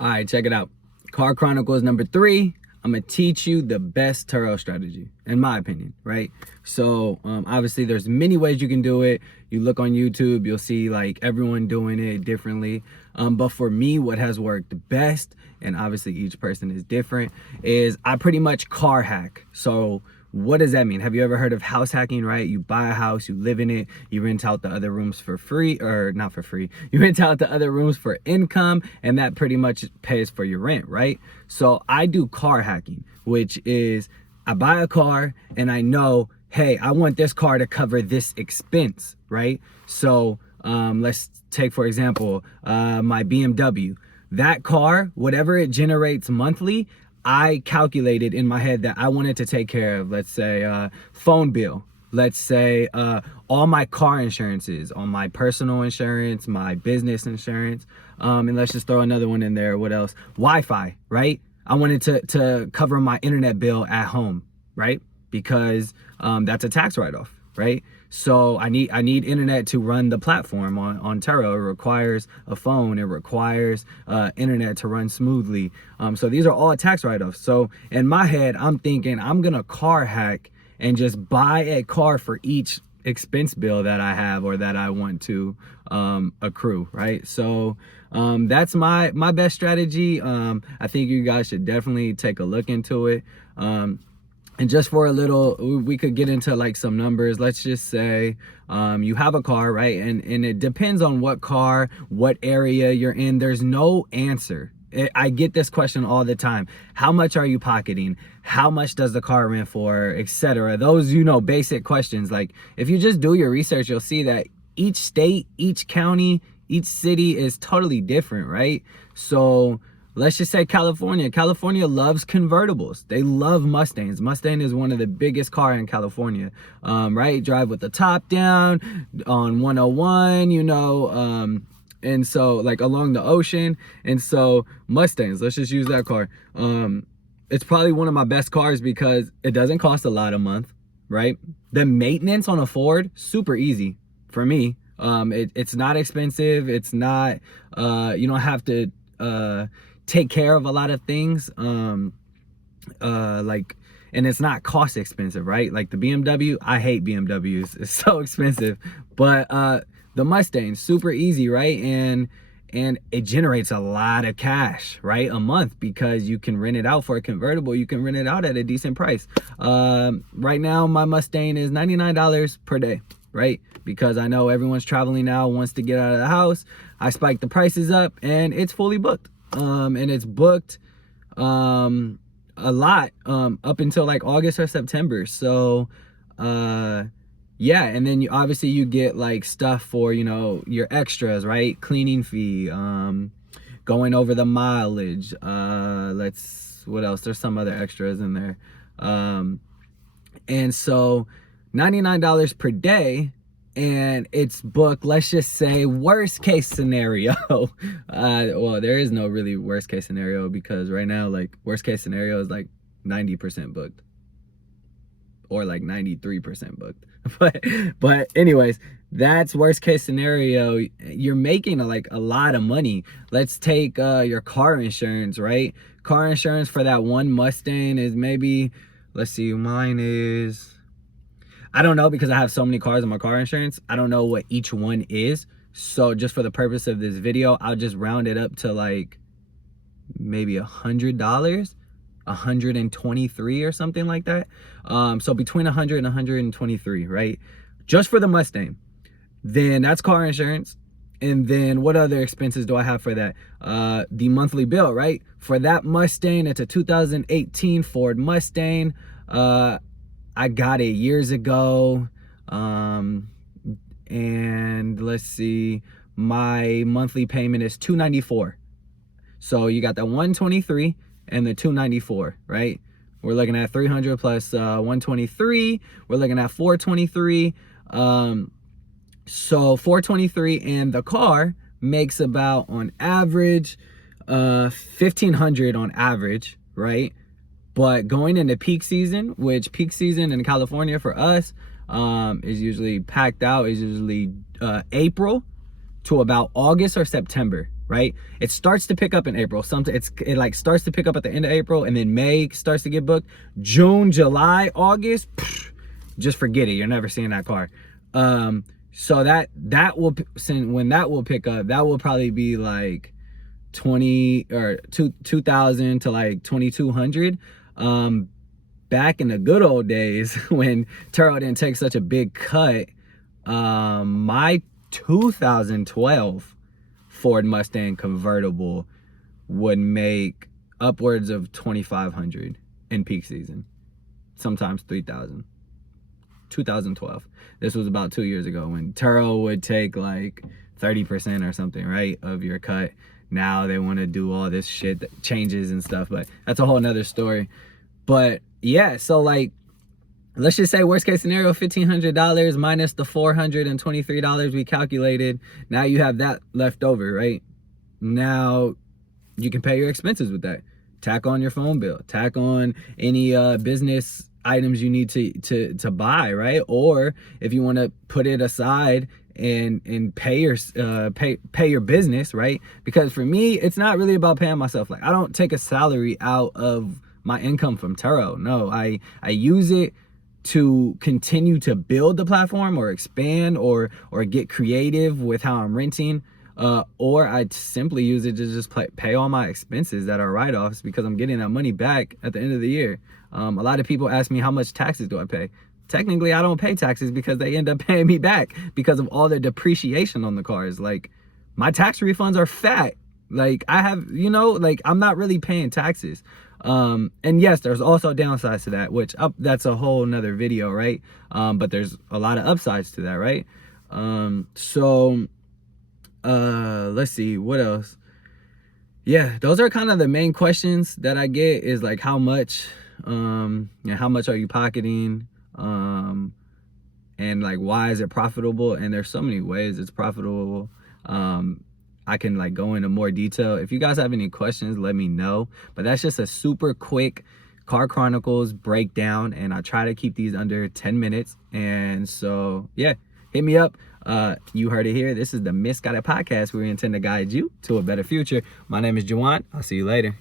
All right, check it out. Car Chronicles number 3. I'm gonna teach you the best Turo strategy, in my opinion, right? So obviously there's many ways you can do it. You look on YouTube, you'll see like everyone doing it differently. But for me, what has worked best, and obviously each person is different, is I pretty much car hack. So what does that mean? Have you ever heard of house hacking, right? You buy a house, you live in it, you rent out the other rooms for free, or not for free. You rent out the other rooms for income, and that pretty much pays for your rent, right? So I do car hacking, which is I buy a car and I know, hey, I want this car to cover this expense, right? So let's take, for example, my BMW. That car, whatever it generates monthly, I calculated in my head that I wanted to take care of, let's say, phone bill. Let's say all my car insurances, all my personal insurance, my business insurance, and let's just throw another one in there. What else? Wi-Fi, right? I wanted to cover my internet bill at home, right? Because that's a tax write-off, right? So I need internet to run the platform on Turo. It requires a phone. It requires internet to run smoothly. So these are all tax write-offs. So in my head, I'm thinking I'm gonna car hack and just buy a car for each expense bill that I have or that I want to accrue, right? So that's my best strategy. I think you guys should definitely take a look into it. And just for a little, we could get into like some numbers. Let's just say you have a car, right? And it depends on what car, what area you're in. There's no answer. I get this question all the time. How much are you pocketing? How much does the car rent for, etc.? Those, basic questions. Like if you just do your research, you'll see that each state, each county, each city is totally different, right? So let's just say California. California loves convertibles. They love Mustangs. Mustang is one of the biggest car in California, right? Drive with the top down on 101, and so like along the ocean. And so Mustangs, let's just use that car. It's probably one of my best cars because it doesn't cost a lot a month, right? The maintenance on a Ford, super easy for me. It's not expensive. It's not, you don't have to take care of a lot of things, and it's not cost expensive, right? Like the BMW, I hate BMWs. It's so expensive. But the Mustang, super easy, right? And it generates a lot of cash, right? A month, because you can rent it out for a convertible. You can rent it out at a decent price. Right now, my Mustang is $99 per day, right? Because I know everyone's traveling now, wants to get out of the house. I spiked the prices up and it's fully booked. And it's booked a lot up until like August or September. So yeah, and then you get like stuff for your extras, right? Cleaning fee, going over the mileage, what else? There's some other extras in there. And so $99 per day, and it's booked, let's just say worst case scenario. Well, there is no really worst case scenario, because right now, like, worst case scenario is like 90% booked or like 93% booked. But anyways, that's worst case scenario. You're making like a lot of money. Let's take your car insurance, right? Car insurance for that one Mustang is maybe, let's see, mine is, I don't know, because I have so many cars on my car insurance. I don't know what each one is. So just for the purpose of this video, I'll just round it up to like maybe $100, 123 or something like that. So between 100 and 123, right? Just for the Mustang. Then that's car insurance. And then what other expenses do I have for that? The monthly bill, right? For that Mustang, it's a 2018 Ford Mustang. I got it years ago. And let's see, my monthly payment is $294. So you got the 123 and the 294, right? We're looking at 300 plus 123. We're looking at 423. So 423, and the car makes about, on average, 1,500 on average, right? But going into peak season, which peak season in California for us is usually packed out, is usually April to about August or September. right? It starts to pick up in April. It like starts to pick up at the end of April, and then May starts to get booked. June, July, August, just forget it. You're never seeing that car. So when that will pick up, that will probably be like 2,000 to like 2,200. Back in the good old days when Turo didn't take such a big cut, my 2012 Ford Mustang convertible would make upwards of 2,500 in peak season, sometimes 3,000. 2012. This was about 2 years ago when Turo would take like 30% or something, right, of your cut. Now they want to do all this shit that changes and stuff, but that's a whole nother story. But yeah, so like, let's just say worst case scenario, $1,500 minus the $423 we calculated. Now you have that left over, right? Now you can pay your expenses with that. Tack on your phone bill, tack on any business items you need to buy, right? Or if you want to put it aside and pay your business, right? Because for me, it's not really about paying myself. Like, I don't take a salary out of my income from Turo. No, I use it to continue to build the platform or expand or get creative with how I'm renting, or I simply use it to just pay all my expenses that are write-offs, because I'm getting that money back at the end of the year. A lot of people ask me, how much taxes do I pay? Technically, I don't pay taxes because they end up paying me back because of all the depreciation on the cars. Like, my tax refunds are fat. Like, I have, like, I'm not really paying taxes. And yes, there's also downsides to that, which that's a whole nother video, right? But there's a lot of upsides to that, right? Let's see, what else? Yeah, those are kind of the main questions that I get, is like, how much are you pocketing? And like, why is it profitable? And there's so many ways it's profitable. I can like go into more detail. If you guys have any questions, let me know. But that's just a super quick Car Chronicles breakdown, and I try to keep these under 10 minutes. And so, yeah, hit me up. You heard it here. This is the Misguided Podcast, where we intend to guide you to a better future. My name is Juwan. I'll see you later.